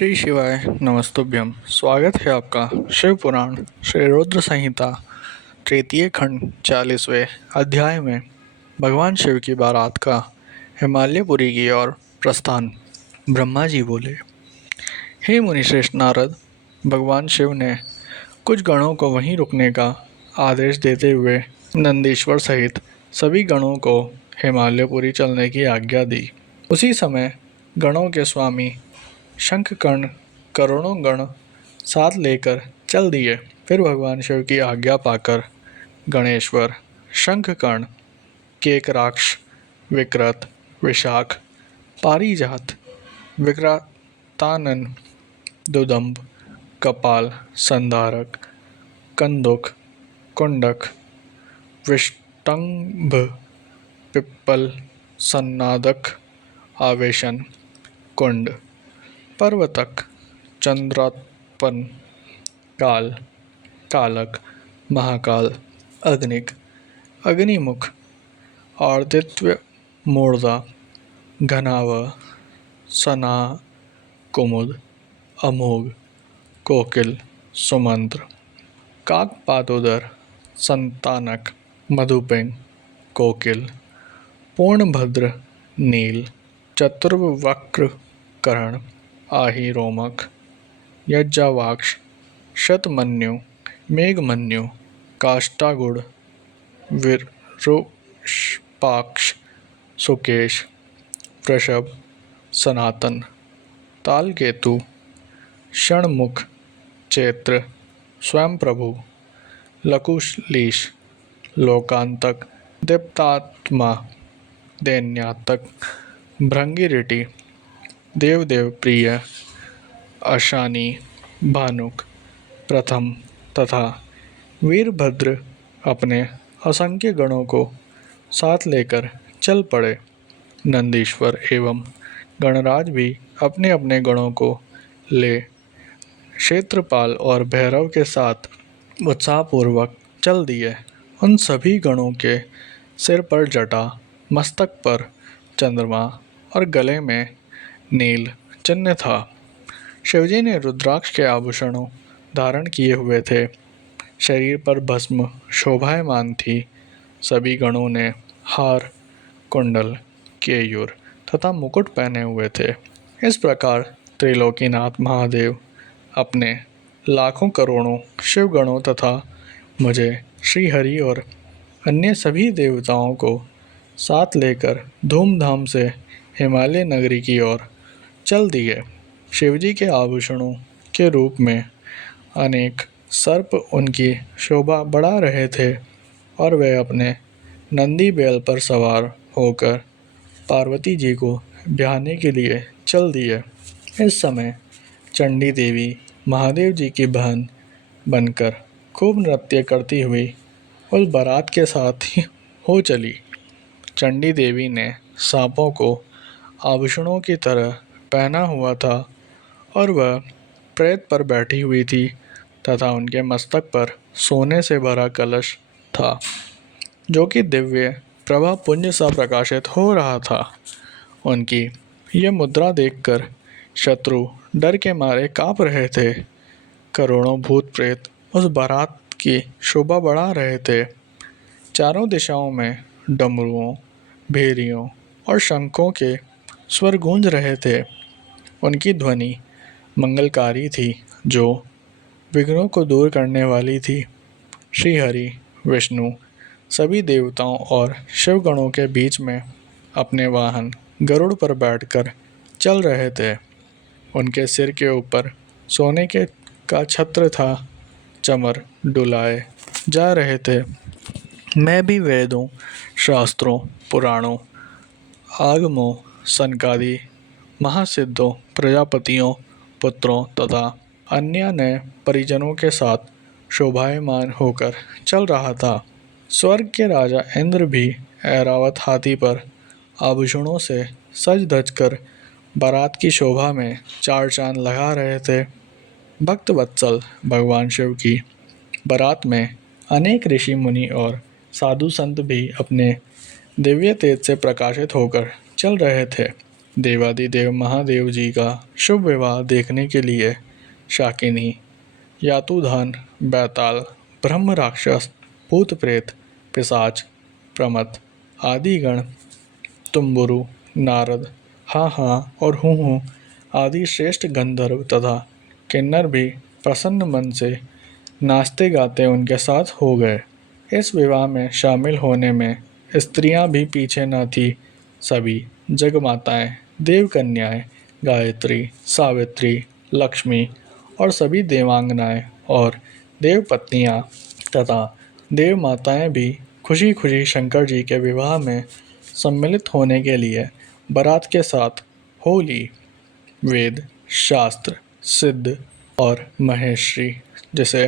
श्री शिवाय नमस्तुभ्यम। स्वागत है आपका शिव पुराण श्री रुद्र संहिता तृतीय खंड 40वें अध्याय में भगवान शिव की बारात का हिमालयपुरी की ओर प्रस्थान। ब्रह्मा जी बोले, हे मुनिश्रेष्ठ नारद, भगवान शिव ने कुछ गणों को वहीं रुकने का आदेश देते हुए नंदीश्वर सहित सभी गणों को हिमालयपुरी चलने की आज्ञा दी। उसी समय गणों के स्वामी शंखकर्ण करोड़ों गण साथ लेकर चल दिए। फिर भगवान शिव की आज्ञा पाकर गणेश्वर, शंखकर्ण, केकराक्ष, विकृत, विशाख, पारिजात, विक्रातानन, दुदंभ, कपाल, संधारक, कंदुक, कुंडक, विष्टंभ, पिप्पल, सन्नादक, आवेशन, कुंड, पर्वतक, चंद्रोत्पन्न, काल, कालक, महाकाल, अग्निक, अग्निमुख, आर्दित्य, मूर्धा, घनाव, सना, कुमुद, अमोघ, कोकिल, सुमंत्र, काकपादोदर, संतानक, मधुपिंग, कोकिल, पूर्णभद्र, नील, चतुर्वक्र, कर्ण, आही रोमक, यज्जावाक्ष, शतमन्यु, मेघमन्यु, काष्ठागुड़, विरूपाक्ष, सुकेश, वृषभ, सनातन, तालकेतु, षणमुख, चैत्र, स्वयंप्रभु, लकुलीश, लोकांतक, दीप्तात्मा, दैन्यातक, भृंगिरिटी, देवदेव प्रिय, अशानी, भानुक, प्रथम तथा वीरभद्र अपने असंख्य गणों को साथ लेकर चल पड़े। नंदीश्वर एवं गणराज भी अपने अपने गणों को ले क्षेत्रपाल और भैरव के साथ उत्साहपूर्वक चल दिए। उन सभी गणों के सिर पर जटा, मस्तक पर चंद्रमा और गले में नील चिन्ह था। शिवजी ने रुद्राक्ष के आभूषणों धारण किए हुए थे। शरीर पर भस्म शोभायमान थी। सभी गणों ने हार, कुंडल, केयूर तथा मुकुट पहने हुए थे। इस प्रकार त्रिलोकीनाथ महादेव अपने लाखों करोड़ों शिवगणों तथा मुझे श्रीहरि और अन्य सभी देवताओं को साथ लेकर धूमधाम से हिमालय नगरी की ओर चल दिए। शिवजी के आभूषणों के रूप में अनेक सर्प उनकी शोभा बढ़ा रहे थे और वे अपने नंदी बैल पर सवार होकर पार्वती जी को ब्याहने के लिए चल दिए। इस समय चंडी देवी महादेव जी की बहन बनकर खूब नृत्य करती हुई उस बारात के साथ ही हो चली। चंडी देवी ने सांपों को आभूषणों की तरह पहना हुआ था और वह प्रेत पर बैठी हुई थी तथा उनके मस्तक पर सोने से भरा कलश था, जो कि दिव्य प्रभा पुंज सा प्रकाशित हो रहा था। उनकी यह मुद्रा देखकर शत्रु डर के मारे कांप रहे थे। करोड़ों भूत प्रेत उस बारात की शोभा बढ़ा रहे थे। चारों दिशाओं में डमरुओं, भेरियों और शंखों के स्वर गूंज रहे थे। उनकी ध्वनि मंगलकारी थी, जो विघ्नों को दूर करने वाली थी। श्रीहरि, विष्णु सभी देवताओं और शिवगणों के बीच में अपने वाहन गरुड़ पर बैठकर चल रहे थे। उनके सिर के ऊपर सोने के का छत्र था। चमर डुलाए जा रहे थे। मैं भी वेदों, शास्त्रों, पुराणों, आगमों, सनकादि महासिद्धों, प्रजापतियों, पुत्रों तथा अन्य नए परिजनों के साथ शोभायमान होकर चल रहा था। स्वर्ग के राजा इंद्र भी ऐरावत हाथी पर आभूषणों से सज धज कर बारात की शोभा में चार चांद लगा रहे थे। भक्त वत्सल भगवान शिव की बारात में अनेक ऋषि मुनि और साधु संत भी अपने दिव्य तेज से प्रकाशित होकर चल रहे थे। देवादिदेव महादेव जी का शुभ विवाह देखने के लिए शाकिनी, यातुधान, बैताल, ब्रह्म राक्षस, भूत प्रेत, पिशाच, प्रमथ आदि गण, तुम्बुरु, नारद, हाँ और हूँ आदि श्रेष्ठ गंधर्व तथा किन्नर भी प्रसन्न मन से नाचते गाते उनके साथ हो गए। इस विवाह में शामिल होने में स्त्रियां भी पीछे न थी। सभी जगमाताएं, देवकन्याएं, गायत्री, सावित्री, लक्ष्मी और सभी देवांगनाएं और देवपत्नियां तथा देव माताएं भी खुशी खुशी शंकर जी के विवाह में सम्मिलित होने के लिए बारात के साथ हो ली। वेद, शास्त्र, सिद्ध और महेश्वरी जिसे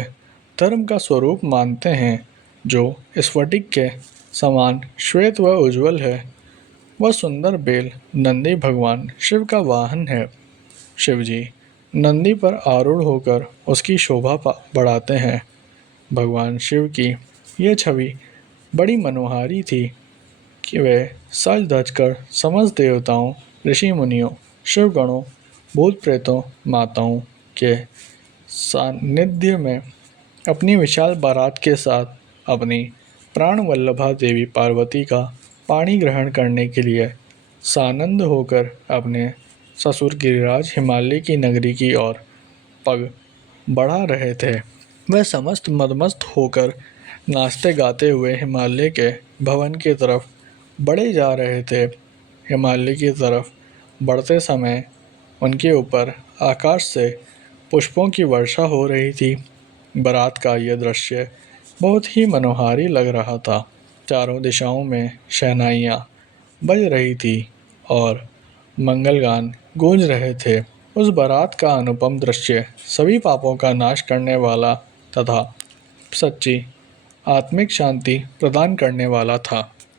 धर्म का स्वरूप मानते हैं, जो स्फटिक के समान श्वेत व उज्ज्वल है, वह सुंदर बेल नंदी भगवान शिव का वाहन है। शिवजी नंदी पर आरूढ़ होकर उसकी शोभा बढ़ाते हैं। भगवान शिव की यह छवि बड़ी मनोहारी थी कि वे सज धज कर समस्त देवताओं, ऋषि मुनियों, शिवगणों, भूत प्रेतों, माताओं के सानिध्य में अपनी विशाल बारात के साथ अपनी प्राण वल्लभा देवी पार्वती का पाणी ग्रहण करने के लिए सानंद होकर अपने ससुर गिरिराज हिमालय की नगरी की ओर पग बढ़ा रहे थे। वह समस्त मदमस्त होकर नाचते गाते हुए हिमालय के भवन की तरफ बढ़े जा रहे थे। हिमालय की तरफ बढ़ते समय उनके ऊपर आकाश से पुष्पों की वर्षा हो रही थी। बारात का यह दृश्य बहुत ही मनोहारी लग रहा था। चारों दिशाओं में शहनाइयाँ बज रही थी और मंगलगान गूंज रहे थे। उस बारात का अनुपम दृश्य सभी पापों का नाश करने वाला तथा सच्ची आत्मिक शांति प्रदान करने वाला था।